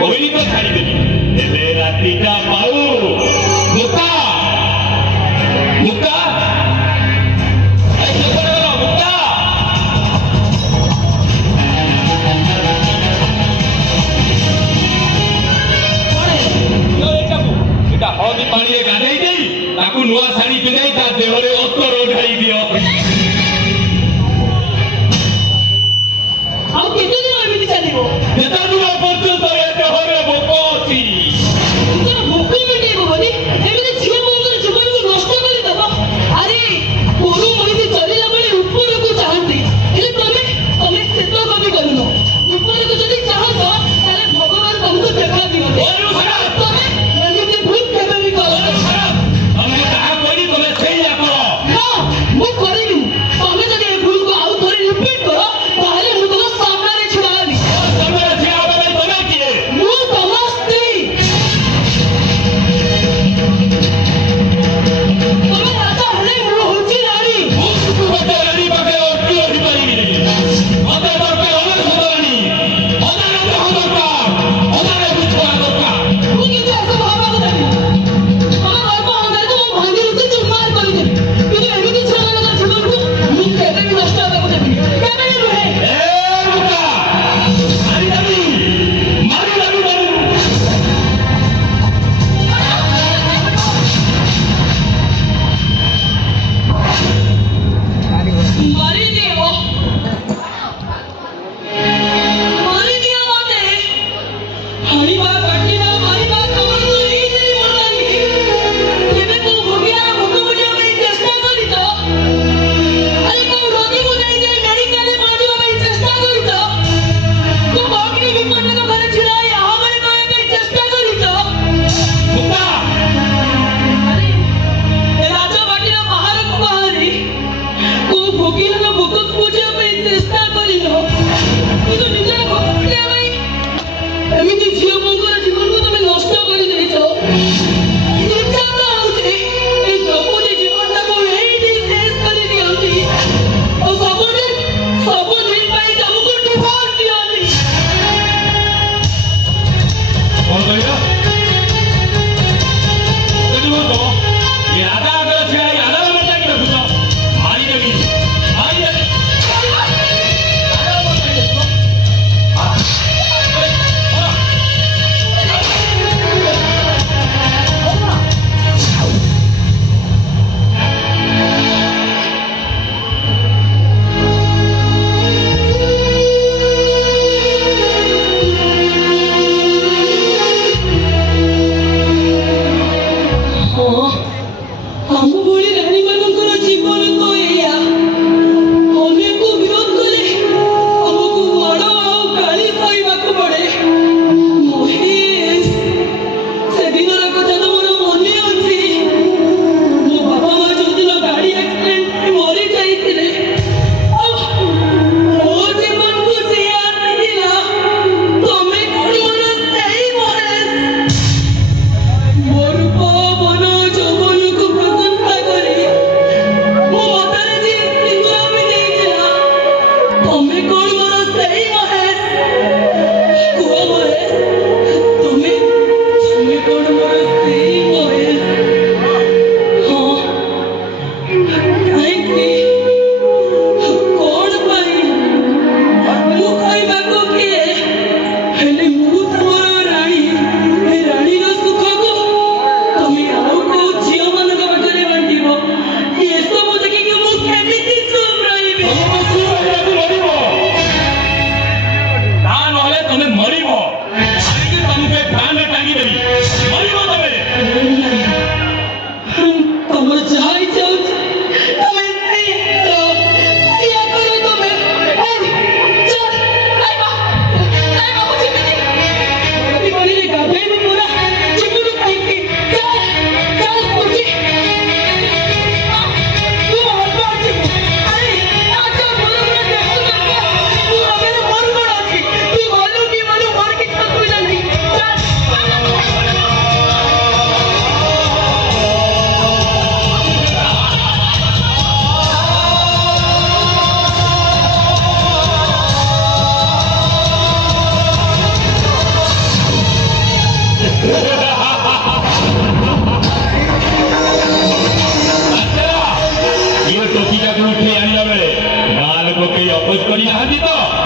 कोई तो छाड़देवी हेले रातिटा पाऊ मुक्ता मुक्ता मुक्ता हलदी पानी गाधे नुआ शाढ़ी पिंधाई देहरे अतर ओढ़ाई दियो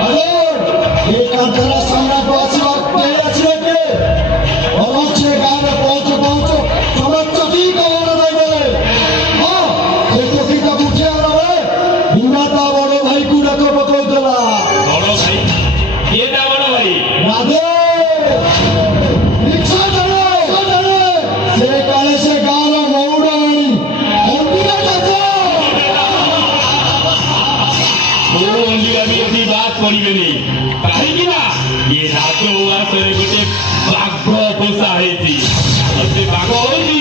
ଏ କାର୍ଯ୍ୟର ସାମ୍ନାକୁ ଆସିବା କେହି ଆସିବେ କି ଅବଶ୍ୟ ଗାଁରେ ପହଞ୍ଚୁ ପହଞ୍ଚୁ ସମସ୍ତ ଠିକ ଖବର ଦେଇଦେଲେ ହଁ ସେ ଚକିଟାକୁ ଉଠିବା ବେଳେ ବିନା ତା ବଡ ଭାଇକୁ ଡାକ ପକାଉଥିଲା ବଡ ଭାଇ କିଏ ତା ବଡ ଭାଇ ରାଧେ ରିକ୍ସା ଜାଣେ ସେ କାଳେ ସେ ଗାଁର ମଉଡ଼ାଣୀ ଅଣ୍ଡିରା ଚାଚା ଏଠି ବାଦ କରିବେନି କାହିଁକି ନା ଏ ରାଜ ଉଆସରେ ଗୋଟେ ବାଘ ପୋଷା ହେଇଛି ଆଉ ସେ ବାଘ ହଉଛି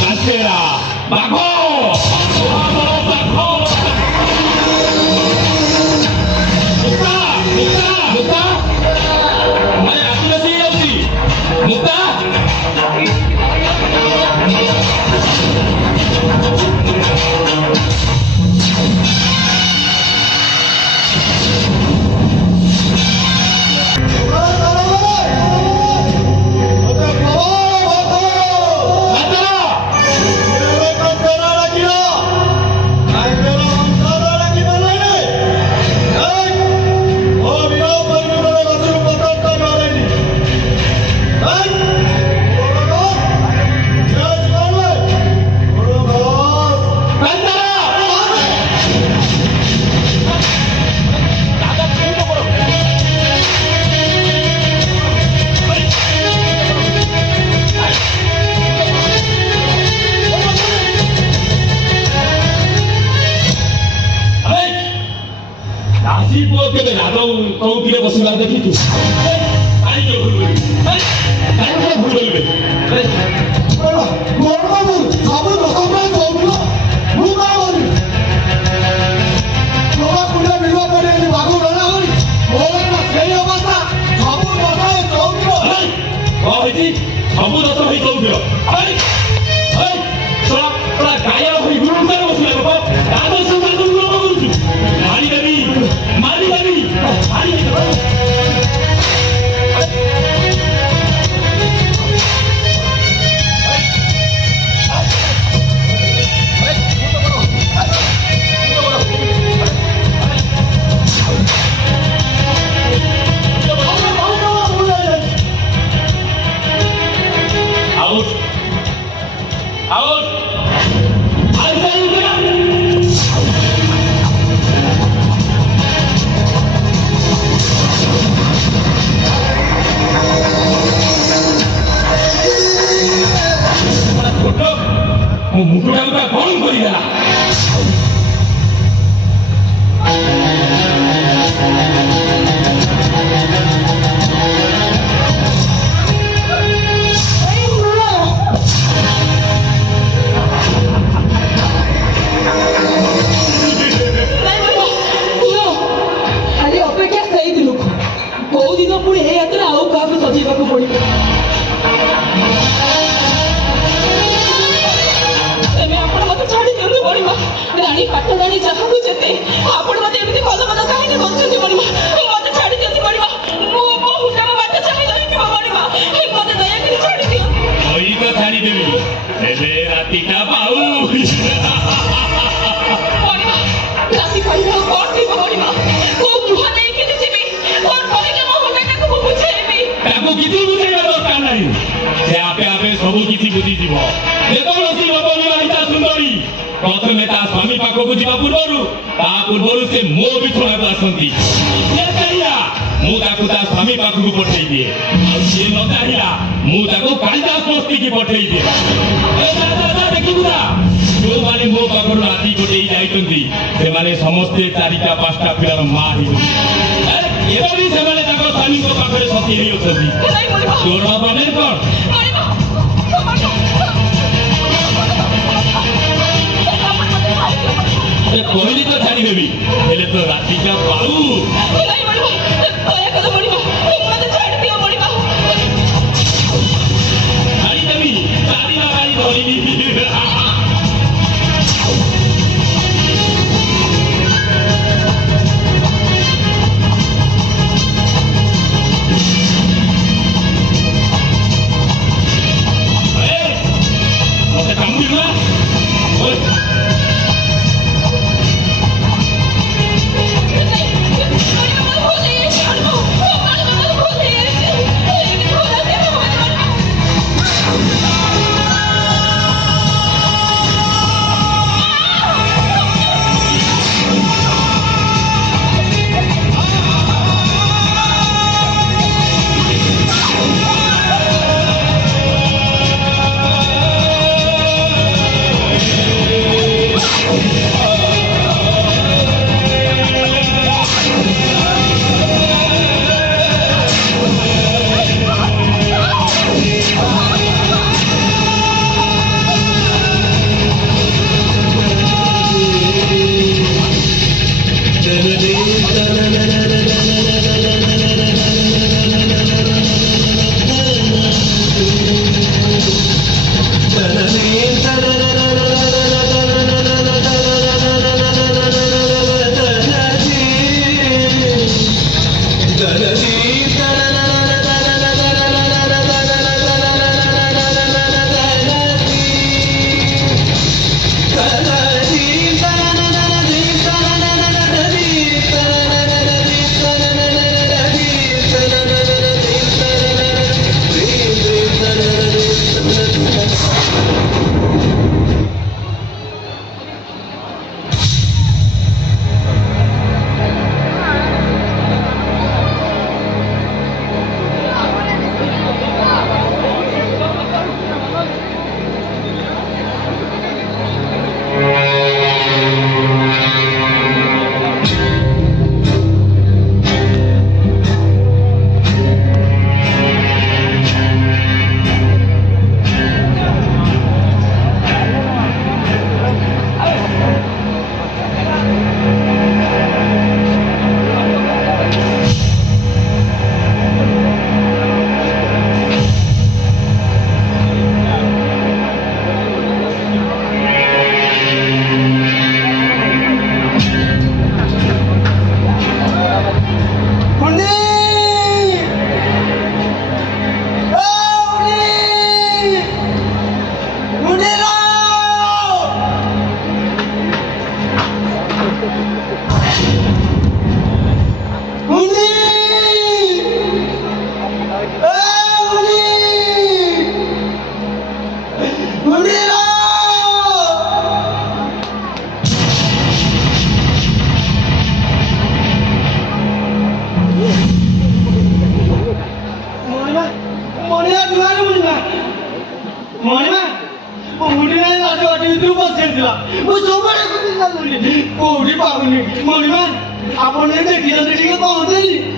କାଛେରା ବାଘ କଉଥିରେ ବସିବାର ଦେଖିଛୁ କାହିଁକି ଭୁଲ କରିବେ ସବୁ ଦୋଷ ହେଇ କହୁଥିଲ ଗାୟର ହୋଇ ଗୁରୁତାରେ ବସିଲା ଲୋକ ତା ଦୋଷ କରୁଛୁ ମାରିଦେବି ମୋ ମୁଣ୍ଡଟା ପୁରା ଗରମ କରିଦେଲା ଅପେକ୍ଷା ସେଇଥିଲୁ କୋଉ ଦିନ ପୁଣି ଏ ହାତରେ ଆଉ କାହାକୁ ସଜେଇବାକୁ ପଡିବ ରାଣୀ ପାଟରାଣୀ ଯାହାକୁ ଯେତେ ଆପଣ ମତେ ଏମିତି ଭଲ ଭଲ କାହିଁକି କରୁଛନ୍ତି ମଣିମା ମତେ ଛାଡି ଦିଅନ୍ତୁ ମଣିମା ମୁଁ ମୋ ହୁଟାର ବାଟ ଚାହିଁ ରହିଥିବ ମଣିମା ମତେ ଦୟାକରି ଛାଡି ଦିଅନ୍ତୁ ତ ଛାଡିଦେବି ହେଲେ ରାତିଟା ପାଉ ମଣିମା ରାତି ପାଇବ କଣ ଥିବ ମଣିମା କୋଉ ମୁହଁ ଦେଇକିରି ଯିବି କଣ କହିଲେ ମୋ ହୁଟାଟାକୁ ମୁଁ ବୁଝେଇବି ତାକୁ କିଛି ବୁଝେଇବା ଦରକାର ନାହିଁ ସେ ଆପେ ଆପେ ସବୁ କିଛି ବୁଝିଯିବ ଯେକୌଣସି ଲୋକ ସୁନ୍ଦରୀ ପ୍ରଥମେ ତା ସ୍ୱାମୀ ପାଖକୁ ଯିବା ପୂର୍ବରୁ ସେ ମୋ ବିଛଣାକୁ ଆସନ୍ତି ସେ ଚାହିଁଲା ମୁଁ ତାକୁ ତା ସ୍ୱାମୀ ପାଖକୁ ପଠେଇ ଦିଏ ଆଉ ସିଏ ନ ଚାହିଁଲା ମୁଁ ତାକୁ କାଳିଦାସ ବସ୍ତିକି ପଠେଇ ଦିଏ ଦେଖିବୁ ନା ଯୋଉମାନେ ମୋ ପାଖରୁ ରାତି ଗୋଟେଇ ଯାଇଛନ୍ତି ସେମାନେ ସମସ୍ତେ 4-5ଟା ପିଲାର ମା ହେଇଛନ୍ତି ଏବେ ବି ସେମାନେ ତାଙ୍କ ସ୍ୱାମୀଙ୍କ ପାଖରେ ସତୀ ହେଇ ଅଛନ୍ତି ତୋର ପ୍ରମେୟ କଣ କହିଲି ତ ଛାଡ଼ିଦେବି ହେଲେ ତ ରାତିଟା ପାଉ ଛାଡ଼ିଦେବି ଛାଡ଼ିବା ପାଇଁ ଧରିବି ମତେ କାମୁଡ଼ିବୁ ନା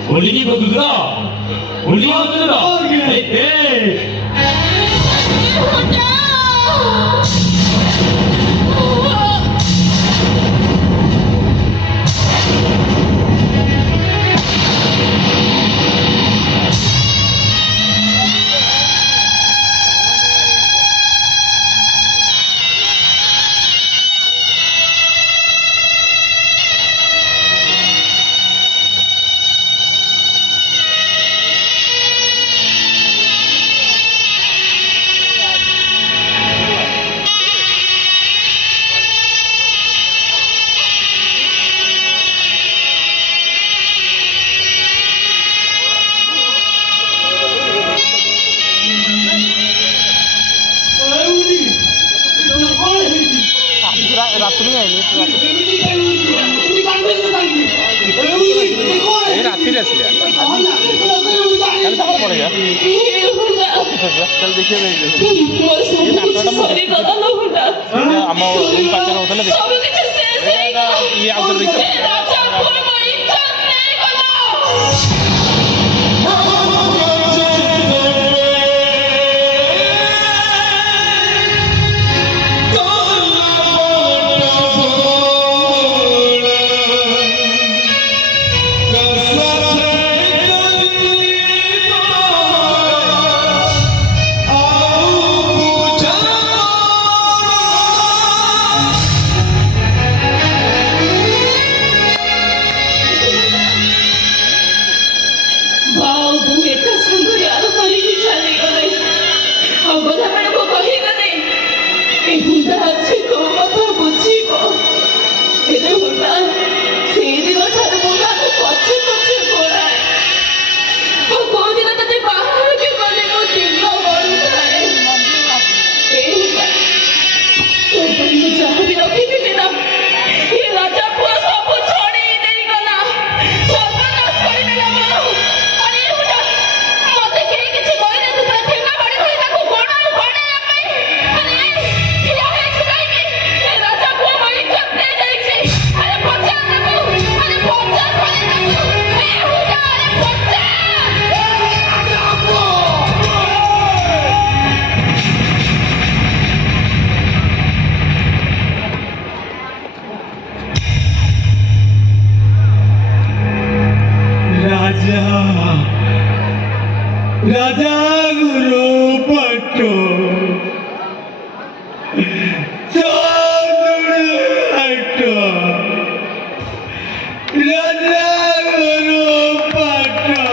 होली को दूसरा रात्रि आसिया पड़ेगा कल देखिए आम रूम पाखे होता ये आउट देखिए राजा गुरु पट्टो हटो राजा गुरु पट्टो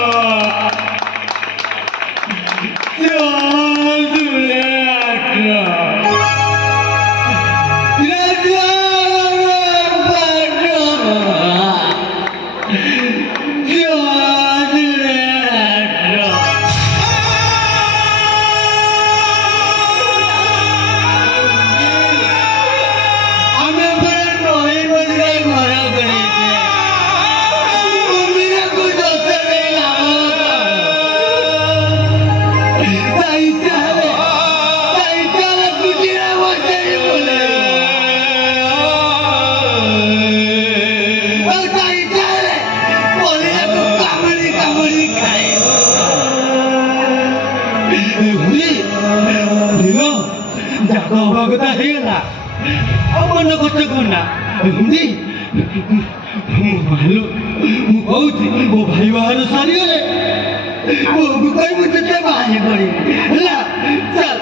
ଯାକ ହବା କଥା ହେଇଗଲା ଆଉ ମନ କଷ୍ଟ କରନା ବୁଢୀ ମୁଁ କହୁଛି ମୋ ଭାଇ ବାହାର ସରିଗଲେ ବୋଉକୁ କହି ମୁଁ ତତେ ବାହା କରିବି ହେଲା ଚାଲ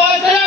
ବୟସରେ